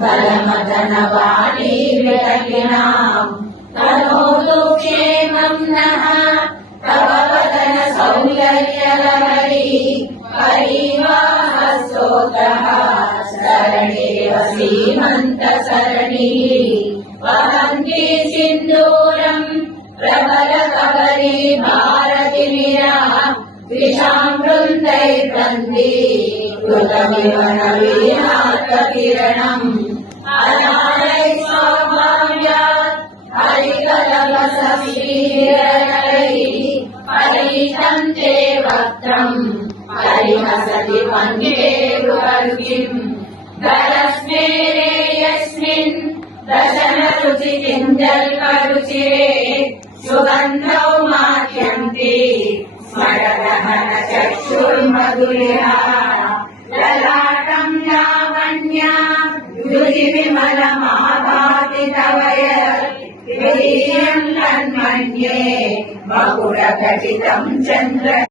बलमदनवाणी विलकिनाम् तनोतु क्षेमम् नः तव वदन सौन्दर्यलहरी परिवाहस्तोत्रः शरणेव सीमन्तसरणिः वहन्ति सिन्दूरम् प्रबलकबली भारतिमिरा विषामृन्दैर्वन्दी कृतमिव नवीनाथकिरणम् अनालय स्वाभाव्यात् हरिकलभसश्रीरलैः परितन्ते वक्त्रम् परिहसति पङ्के रुचिम् दरस्मेरे यस्मिन् दशनरुचिकिञ्जल्परुचिरे सुगन्धौ माख्यन्ति स्मरदहन चक्षुर्मधुरिहा ललाटं लावण्या युधिविमलमाभाति तव यत् तन्मन्ये मकुटघटितं चन्द्र